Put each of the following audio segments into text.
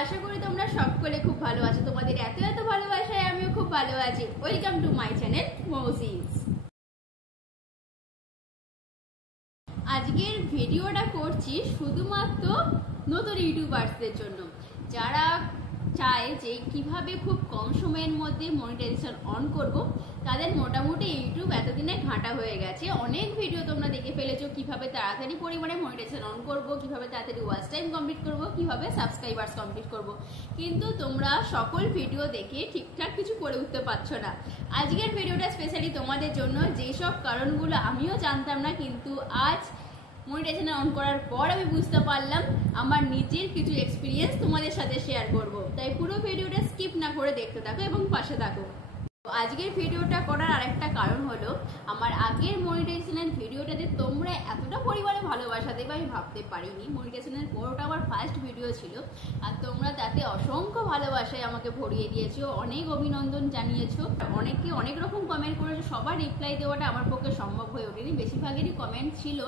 আশা করি তোমরা সকলে খুব ভালো আছো। তোমাদের এত এত ভালোবাসায় আমিও খুব ভালো আছি। ওয়েলকাম টু মাই চ্যানেল মৌসিস। আজকের ভিডিওটা করছি শুধুমাত্র নতুন ইউটিউবার্সদের জন্য, যারা চায় যে কিভাবে খুব কম সময়ের মধ্যে মনিটাইজেশন অন করব। তাদের মোটামুটি ইউটিউব এতদিনে ঘাঁটা হয়ে গেছে। অনেক ভিডিও তোমরা দেখে ফেলেছো কিভাবে তাড়াতাড়ি পরিমাণে মনিটাইজেশন অন করব, কিভাবে তাড়াতাড়ি ওয়াচ টাইম কমপ্লিট করব, কিভাবে সাবস্ক্রাইবার্স কমপ্লিট করব, কিন্তু তোমরা সকল ভিডিও দেখে ঠিকঠাক কিছু করে উঠতে পারছো না। আজকের ভিডিওটা স্পেশালি তোমাদের জন্য, যেসব কারণগুলো আমিও জানতাম না, কিন্তু আজ মনিটাইজেশন অন করার পর আমি বুঝতে পারলাম। আমার নিজের কিছু এক্সপিরিয়েন্স তোমাদের সাথে শেয়ার করব, তাই পুরো ভিডিওটা স্কিপ না করে দেখতে থাকো এবং পাশে থাকো। আজকের ভিডিওটা করার আরেকটা কারণ হলো, আমার আগের মনিটাইজেশনের ভিডিওটাতে তোমরা এতটা পরিমাণে ভালোবাসা দেবে আমি ভাবতে পারিনি। মনিটাইজেশনের পুরোটা আমার ফার্স্ট ভিডিও ছিল, আর তোমরা তাতে অসংখ্য ভালোবাসায় আমাকে ভরিয়ে দিয়েছো, অনেক অভিনন্দন জানিয়েছো, অনেকে অনেক রকম কমেন্ট করেছো। সবার রিপ্লাই দেওয়াটা আমার পক্ষে সম্ভব হয়ে ওঠেনি। বেশিরভাগেরই কমেন্ট ছিল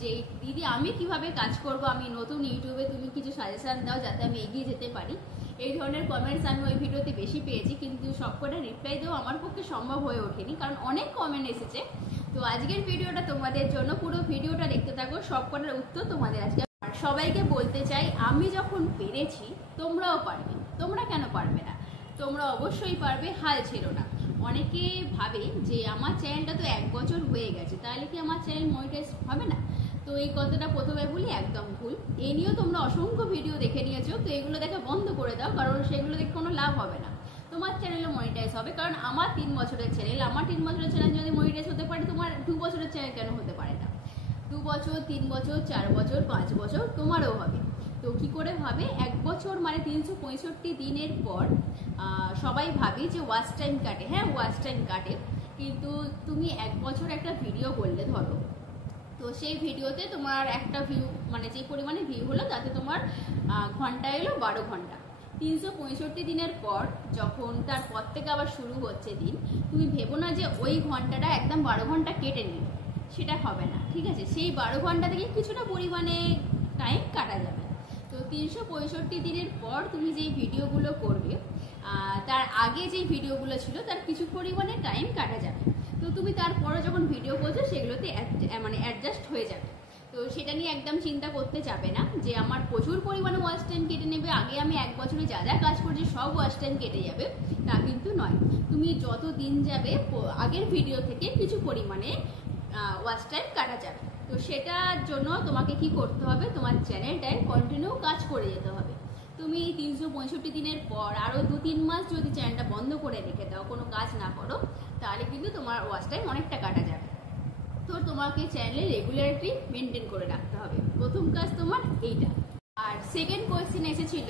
যে দিদি আমি কিভাবে কাজ করব, আমি নতুন ইউটিউবে, তুমি কিছু সাজেশন দাও যাতে আমি এগিয়ে যেতে পারি। এই ধরনের কমেন্টস আমি ওই ভিডিওতে বেশি পেয়েছি, কিন্তু সবকটা রিপ্লাই দেওয়া আমার পক্ষে সম্ভব হয়ে ওঠেনি, কারণ অনেক কমেন্ট এসেছে। তো আজকের ভিডিওটা তোমাদের জন্য, পুরো ভিডিওটা দেখতে থাকো, সবকটার উত্তর তোমাদের আজকে। আর সবাইকে বলতে চাই, আমি যখন পেরেছি তোমরাও পারবে। তোমরা কেন পারবে না? তোমরা অবশ্যই পারবে, হাল ছেড়ো না। অনেকে ভাবে যে আমার চ্যানেলটা তো 1 বছর হয়ে গেছে, তাহলে কি আমার চ্যানেল মনিটাইজ হবে না? তো এই কথাটা প্রথমে বলি, একদম ভুল। এই নিয়েও তোমরা অসংখ্য ভিডিও দেখে নিয়েছো, তো এগুলো দেখা বন্ধ করে দাও, কারণ সেগুলো দেখে কোনো লাভ হবে না। তোমার চ্যানেলে মনিটাইজ হবে, কারণ আমার 3 বছরের চ্যানেল, আমার 3 বছরের চ্যানেল যদি মনিটাইজ হতে পারে, তোমার 2 বছরের চ্যানেল কেন হতে পারে না? 2 বছর, 3 বছর, 4 বছর, 5 বছর তোমারও হবে। তো কি করে হবে? 1 বছর মানে 365 দিনের পর সবাই ভাবি যে ওয়াচ টাইম কাটে। হ্যাঁ, ওয়াচ টাইম কাটে, কিন্তু তুমি 1 বছর একটা ভিডিও করলে ধরো, তো সেই ভিডিওতে তোমার একটা ভিউ, মানে যে পরিমাণে ভিউ হলো, তাতে তোমার ঘন্টা এলো 12 ঘন্টা। 365 দিনের পর যখন তারপর থেকে আবার শুরু হচ্ছে দিন, তুমি ভেবো না যে ওই ঘন্টাটা একদম 12 ঘন্টা কেটে নিল, সেটা হবে না। ঠিক আছে, সেই 12 ঘন্টা থেকে কিছুটা পরিমাণে টাইম কাটা যাবে। তো 365 দিনের পর তুমি যেই ভিডিওগুলো করবে, তার আগে যেই ভিডিওগুলো ছিল তার কিছু পরিমাণে টাইম কাটা যাবে। তো তুমি তারপরে যখন ভিডিও করছো সেগুলোতে মানে অ্যাডজাস্ট হয়ে যাবে। তো সেটা নিয়ে একদম চিন্তা করতে যাবে না যে আমার প্রচুর পরিমাণে ওয়াচ টাইম কেটে নেবে, আগে আমি 1 বছরে যা যা কাজ করছি সব ওয়াচ টাইম কেটে যাবে, তা কিন্তু নয়। তুমি যত দিন যাবে আগের ভিডিও থেকে কিছু পরিমাণে ওয়াচ টাইম কাটা যাবে। তো সেটার জন্য তোমাকে কি করতে হবে? তোমার চ্যানেলটায় কন্টিনিউ কাজ করে যেতে হবে। তুমি 365 দিনের পর আরও 2-3 মাস যদি চ্যানেলটা বন্ধ করে রেখে দাও, কোনো কাজ না করো, তাহলে কিন্তু তোমার ওয়াচ টাইম অনেকটা কাটা যাবে। তো তোমাকে চ্যানেলে রেগুলারিটি মেনটেন করে রাখতে হবে। প্রথম কাজ তোমার এইটা। আর সেকেন্ড কোয়েশ্চেন এসেছিল,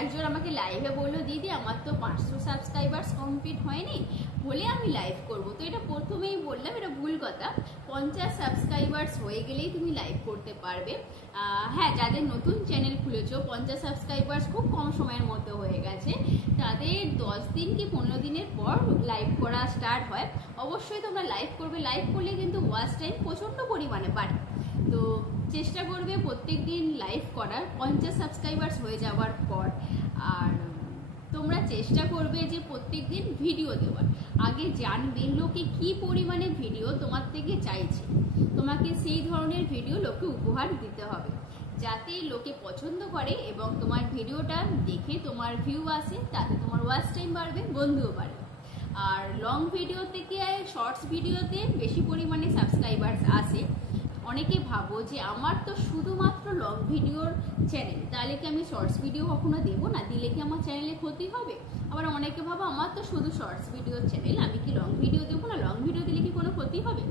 একজন আমাকে লাইভে বললো, দিদি আমার তো 500 সাবস্ক্রাইবার্স কমপ্লিট হয়নি, হলে আমি লাইভ করব। তো এটা প্রথমেই বললাম, এটা ভুল কথা। 50 সাবস্ক্রাইবার্স হয়ে গেলেই তুমি লাইভ করতে পারবে। হ্যাঁ, যাদের নতুন চ্যানেল খুলেছো, 50 সাবস্ক্রাইবার্স খুব কম সময়ের মধ্যে হয়ে গেছে, তাদের 10 দিন কি 15 দিনের পর লাইভ করা স্টার্ট হয়। অবশ্যই তোমরা লাইভ করবে। লাইভ করলে কিন্তু ওয়াচ টাইম প্রচণ্ড পরিমাণে বাড়ে। তো চেষ্টা করবে প্রত্যেক দিন লাইভ করার 50 সাবস্ক্রাইবার্স হয়ে যাওয়ার পর। আর তোমরা চেষ্টা করবে যে প্রত্যেক দিন ভিডিও দেওয়ার। আগে জানবে লোকে কি পরিমাণে ভিডিও তোমার থেকে চাইছে, তোমাকে সেই ধরনের ভিডিও লোকে উপহার দিতে হবে, যাতে লোকে পছন্দ করে এবং তোমার ভিডিওটা দেখে তোমার ভিউ আসে, তাতে তোমার ওয়াচ টাইম বাড়বে, বন্ধুও বাড়বে। আর লং ভিডিও থেকে শর্টস ভিডিওতে বেশি পরিমাণে সাবস্ক্রাইবার্স আসে। অনেকে ভাবো যে আমার তো শুধুমাত্র লং ভিডিওর চ্যানেল, তাহলে কি আমি শর্টস ভিডিও কখনো দেবো না? দিলে কি আমার চ্যানেলে ক্ষতি হবে? আবার অনেকে ভাবো আমার তো শুধু শর্টস ভিডিওর চ্যানেল, আমি কি লং ভিডিও দেবো না? লং ভিডিও দিলে কি কোনো ক্ষতি হবে?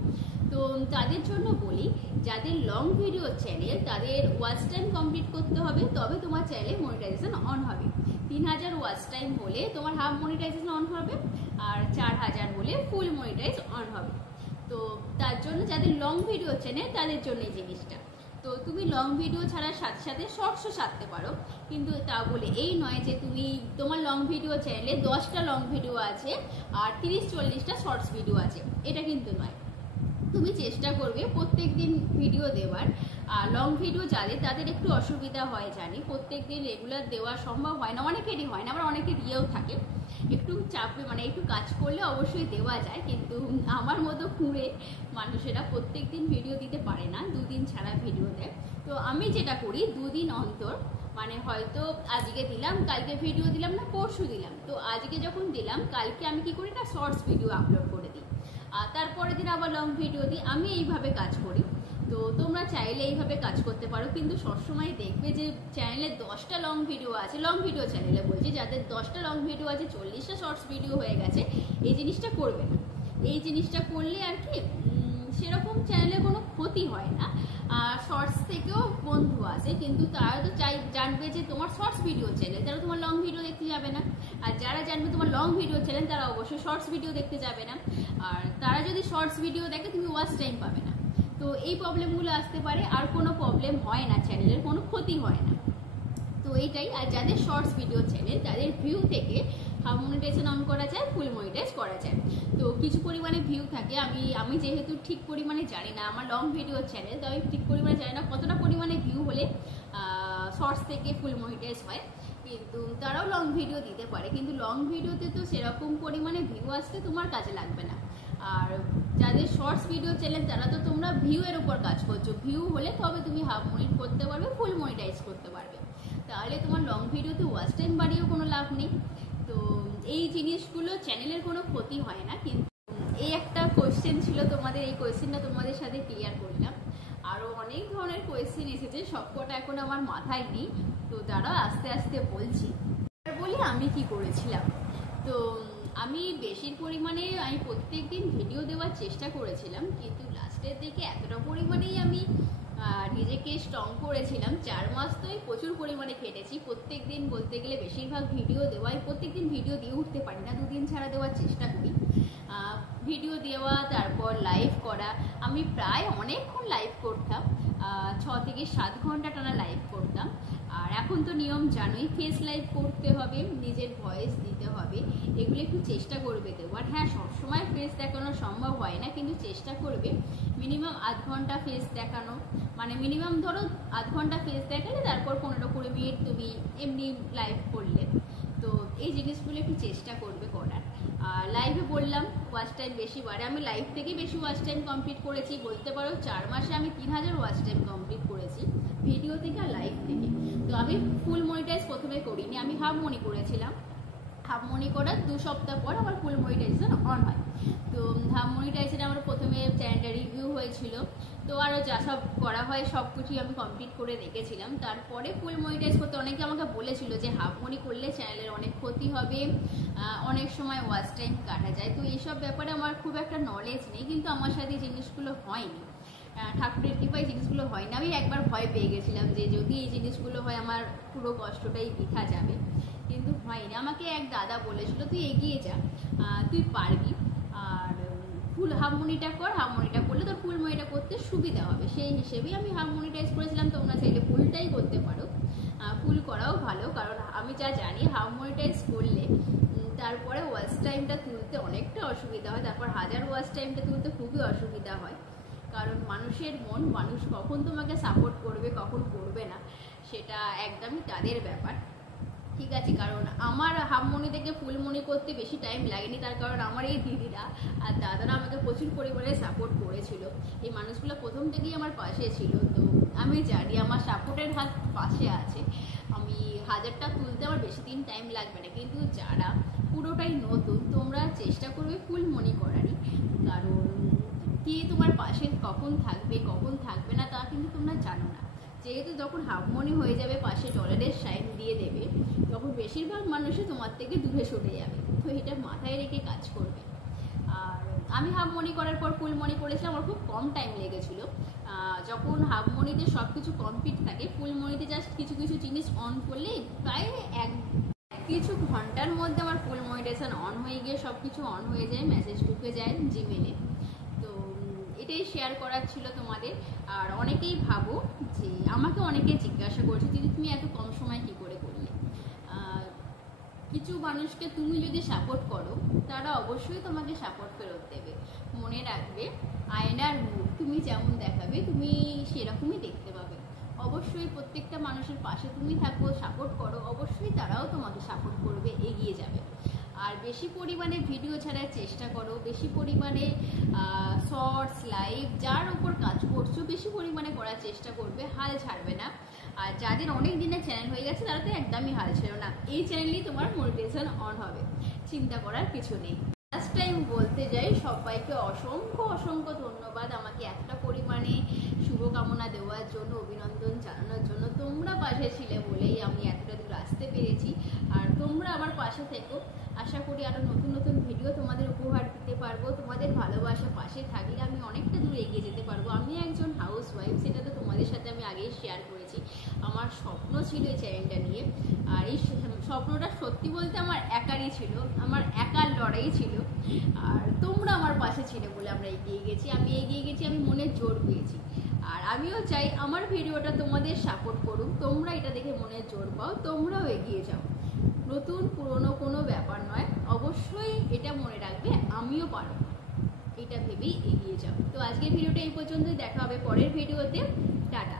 তো তাদের জন্য বলি, যাদের লং ভিডিও চ্যানেল তাদের ওয়াচ টাইম কমপ্লিট করতে হবে, তবে তোমার চ্যানেলে মনিটাইজেশন অন হবে। 3000 ওয়াচ টাইম হলে তোমার হাফ মনিটাইজেশন অন হবে, আর 4000 হলে ফুল মনিটাইজ অন হবে। তো তার জন্য যাদের লং ভিডিও চ্যানেল তাদের জন্য এই জিনিসটা। তো তুমি লং ভিডিও ছাড়ার সাথে সাথে শর্টসও ছাড়তে পারো, কিন্তু তা বলে এই নয় যে তুমি তোমার লং ভিডিও চ্যানেলে 10টা লং ভিডিও আছে আর 30-40টা শর্টস ভিডিও আছে, এটা কিন্তু নয়। তুমি চেষ্টা করবে প্রত্যেক দিন ভিডিও দেওয়ার। আর লং ভিডিও যাদের তাদের একটু অসুবিধা হয় জানি, প্রত্যেকদিন রেগুলার দেওয়া সম্ভব হয় না, অনেকেরই হয় না, আবার অনেকে দিয়েও থাকে। একটু চাপে মানে একটু কাজ করলে অবশ্যই দেওয়া যায়, কিন্তু আমার মতো কুঁড়ে মানুষেরা প্রত্যেকদিন ভিডিও দিতে পারে না, দুদিন ছাড়া ভিডিও দেয়। তো আমি যেটা করি দুদিন অন্তর, মানে হয়তো আজকে দিলাম, কালকে ভিডিও দিলাম না, পরশু দিলাম, তো আজকে যখন দিলাম কালকে আমি কি করি না শর্টস ভিডিও আপলোড করে দিই, আর তারপরের দিন আবার লং ভিডিও দিই। আমি এইভাবে কাজ করি। তো তোমরা চাইলে এইভাবে কাজ করতে পারো, কিন্তু সবসময় দেখবে যে চ্যানেলে 10টা লং ভিডিও আছে, লং ভিডিও চ্যানেলে বলছি, যাদের 10টা লং ভিডিও আছে 40টা শর্টস ভিডিও হয়ে গেছে, এই জিনিসটা করবে না। এই জিনিসটা করলে আর কি সেরকম চ্যানেলে কোনো ক্ষতি হয় না। শর্টস থেকেও বন্ধু আছে, কিন্তু তারা তো জানবে যে তোমার শর্টস ভিডিও চ্যানেল, তারা তোমার লং ভিডিও দেখতে যাবে না। আর যারা জানবে তোমার লং ভিডিও চ্যানেল, তারা অবশ্যই শর্টস ভিডিও দেখতে যাবে না। আর তারা যদি শর্টস ভিডিও দেখে, তুমি ওয়াচ টাইম পাবে না। তো এই প্রবলেমগুলো আসতে পারে, আর কোনো প্রবলেম হয় না, চ্যানেলের কোনো ক্ষতি হয় না। তো এইটাই। আর যাদের শর্টস ভিডিও চ্যানেল, তাদের ভিউ থেকে হাফ মনিটাইজেশন অন করা যায়, ফুল মনিটাইজ করা যায়। তো কিছু পরিমাণে ভিউ থাকে, আমি যেহেতু ঠিক পরিমাণে জানি না, আমার লং ভিডিও চ্যানেল, তো আমি ঠিক পরিমাণে জানি না কতটা পরিমাণে ভিউ হলে শর্টস থেকে ফুল মনিটাইজ হয়, কিন্তু তারাও লং ভিডিও দিতে পারে। কিন্তু লং ভিডিওতে তো সেরকম পরিমাণে ভিউ আসতে তোমার কাজে লাগবে না। আর যাদের শর্টস ভিডিও চ্যানেল, তারা তো তোমরা ভিউ এর উপর কাজ করছো, ভিউ হলে তবে তুমি হাফ মনিট করতে পারবে, ফুল মনিটাইজ করতে পারবে। তাহলে তোমার লং ভিডিওতে ওয়াচ টাইম বাড়িয়েও কোনো লাভ নেই। তো এই জিনিসগুলো চ্যানেলের কোনো ক্ষতি হয় না। কিন্তু এই একটা কোয়েশ্চেন ছিল তোমাদের, এই কোয়েশ্চেনটা তোমাদের সাথে ক্লিয়ার করলাম। আরও অনেক ধরনের কোয়েশ্চেন এসেছে, সবকটা এখন আমার মাথায় নেই, তো দাঁড়াও আস্তে আস্তে বলছি। বলি আমি কি করেছিলাম। তো আমি বেশির পরিমাণে আমি প্রত্যেক দিন ভিডিও দেওয়ার চেষ্টা করেছিলাম, কিন্তু লাস্টের দিকে এতটা পরিমাণেই আমি নিজেকে স্ট্রং করেছিলাম। 4 মাস তো প্রচুর পরিমাণে খেটেছি, প্রত্যেক দিন বলতে গেলে বেশিরভাগ ভিডিও দেওয়াই, প্রত্যেক দিন ভিডিও দিয়ে উঠতে পারি না, দুদিন ছাড়া দেওয়ার চেষ্টা করি। ভিডিও দেওয়া, তারপর লাইভ করা, আমি প্রায় অনেকক্ষণ লাইভ করতাম, 6 থেকে 7 ঘন্টা টানা লাইভ করতাম। আর এখন তো নিয়ম জানোই, ফেস লাইভ করতে হবে, নিজের ভয়েস দিতে হবে, এগুলো একটু চেষ্টা করবে দেওয়ার। হ্যাঁ, সবসময় ফেস দেখানো সম্ভব হয় না, কিন্তু চেষ্টা করবে মিনিমাম আধ ঘন্টা ফেস দেখানো, মানে মিনিমাম ধরো আধ ঘন্টা ফেস দেখালে তারপর 15-20 মিনিট তুমি এমনি লাইভ করলে। তো এই জিনিসগুলো একটু চেষ্টা করবে করার। আর লাইভে বললাম ওয়াচ টাইম বেশি বাড়ে, আমি লাইভ থেকে বেশি ওয়াচ টাইম কমপ্লিট করেছি বলতে পারো। 4 মাসে আমি 3000 ওয়াচ টাইম কমপ্লিট করেছি, ভিডিও থেকে আর লাইভ থেকে। তো আমি ফুল মনিটাইজ প্রথমে করিনি, আমি হাফ মনি করেছিলাম। হাফ মনি করার 2 সপ্তাহ পর আমার ফুল মনিটাইজেশন অন হয়। তো হাফ মনিটাইজেশনে আমার প্রথমে চ্যানেলটা রিভিউ হয়েছিল, তো আরও যা সব করা হয় সব কিছুই আমি কমপ্লিট করে রেখেছিলাম। তারপরে ফুল মনিটাইজ করতে অনেকে আমাকে বলেছিল যে হাফ মনি করলে চ্যানেলের অনেক ক্ষতি হবে, অনেক সময় ওয়াচ টাইম কাটা যায়। তো এইসব ব্যাপারে আমার খুব একটা নলেজ নেই, কিন্তু আমার সাথে এই জিনিসগুলো হয়নি, ঠাকুরের কৃপায় জিনিসগুলো হয় না। আমি একবার ভয় পেয়ে গেছিলাম যে যদি এই জিনিসগুলো হয় আমার পুরো কষ্টটাই বৃথা যাবে, কিন্তু হয়নি। আমাকে এক দাদা বলেছিল তুই এগিয়ে যা, তুই পারবি, আর ফুল হাফ মনিটা কর, হাফ মনিটা করলে তোর ফুল মনিটা করতে সুবিধা হবে। সেই হিসেবেই আমি হাফ মনিটাইজ করেছিলাম। তোমরা চাইলে ফুলটাই করতে পারো, ফুল করাও ভালো, কারণ আমি যা জানি হাফ মনিটাইজ করলে তারপরে ওয়াচ টাইমটা তুলতে অনেকটা অসুবিধা হয়, তারপর 1000 ওয়াচ টাইমটা তুলতে খুবই অসুবিধা হয়। কারণ মানুষের মন, মানুষ কখন তোমাকে সাপোর্ট করবে কখন করবে না সেটা একদমই তাদের ব্যাপার, ঠিক আছে। কারণ আমার হাফ মনি থেকে ফুল মনি করতে বেশি টাইম লাগেনি, তার কারণ আমার এই দিদিরা আর দাদারা আমাকে প্রচুর পরিমাণে সাপোর্ট করেছিল। এই মানুষগুলো প্রথম থেকেই আমার পাশে ছিল, তো আমি জানি আমার সাপোর্টের হাত পাশে আছে। আমি 1000টা তুলতে আমার বেশি দিন টাইম লাগবে না, কিন্তু যারা পুরোটাই নতুন তোমরা চেষ্টা করবে ফুল মনি করারই, কারণ কে তোমার পাশে কখন থাকবে না তা কিন্তু তোমরা জানো না। যেহেতু যখন হাফ মনি হয়ে যাবে, পাশে ডলারের সাইন দিয়ে দেবে, তখন বেশিরভাগ মানুষই তোমার থেকে দূরে সরে যাবে। তো এটা মাথায় রেখে কাজ করবে। আর আমি হাফ মনি করার পর ফুল মনি করেছিলাম, আমার খুব কম টাইম লেগেছিলো। যখন হাফ মনিতে সব কিছু কমপ্লিট থাকে, ফুল মনিতে জাস্ট কিছু কিছু জিনিস অন করলে প্রায় কিছু ঘন্টার মধ্যে আমার ফুল মনিটাইজেশন অন হয়ে গিয়ে সব কিছু অন হয়ে যায়, মেসেজ ঢুকে যায় জিমেলে। তো এটাই শেয়ার করার ছিল তোমাদের। আর অনেকেই ভাবো যে আমাকে অনেকে জিজ্ঞাসা করছে যে তুমি এত কম সময় কী করে করলে। কিছু মানুষকে তুমি যদি সাপোর্ট করো, তারা অবশ্যই তোমাকে সাপোর্ট ফেরত দেবে। মনে রাখবে, আয়নার মুখ তুমি যেমন দেখাবে তুমি সেরকমই দেখতে পাবে। অবশ্যই প্রত্যেকটা মানুষের পাশে তুমি থাকো, সাপোর্ট করো, অবশ্যই তারাও তোমাকে সাপোর্ট করবে, এগিয়ে যাবে। আর বেশি পরিমাণে ভিডিও ছাড়ার চেষ্টা করো, বেশি পরিমাণে শর্টস লাইভ যার ওপর কাজ করছো বেশি পরিমাণে করার চেষ্টা করবে, হাল ছাড়বে না। আর যাদের অনেক দিনের চ্যানেল হয়ে গেছে তারা তো একদমই হাল ছেড়ো না, এই চ্যানেলেই তোমার মনিটাইজেশন অন হবে, চিন্তা করার কিছু নেই। লাস্ট টাইম বলতে যাই, সবাইকে অসংখ্য অসংখ্য ধন্যবাদ আমাকে একটা পরিমাণে শুভকামনা দেওয়ার জন্য, অভিনন্দন জানানোর জন্য। তোমরা পাশে ছিলে বলেই আমি এতটা দূর আসতে পেরেছি। আর তোমরা আমার পাশে থেকো, আশা করি আরও নতুন নতুন ভিডিও তোমাদের উপহার দিতে পারবো। তোমাদের ভালোবাসা পাশে থাকলে আমি অনেকটা দূর এগিয়ে যেতে পারবো। আমি একজন হাউস ওয়াইফ, সেটা তো তোমাদের সাথে আমি আগেই শেয়ার করেছি। আমার স্বপ্ন ছিল এই চ্যানেলটা নিয়ে, আর এই স্বপ্নটা সত্যি বলতে আমার একারই ছিল, আমার একার লড়াই ছিল। আর তোমরা আমার পাশে ছিলে বলে আমরা এগিয়ে গেছি, আমি মনের জোর পেয়েছি। আর আমিও চাই আমার ভিডিওটা তোমাদের সাপোর্ট করুক, তোমরা এটা দেখে মনের জোর পাও, তোমরাও এগিয়ে যাও। নতুন পুরনো কোনো ব্যাপার নয়, অবশ্যই এটা মনে রাখবে আমিও পারবো, এটা ভেবেই এগিয়ে যাও। তো আজকের ভিডিওটা এই পর্যন্তই, দেখা হবে পরের ভিডিওতে। টাটা।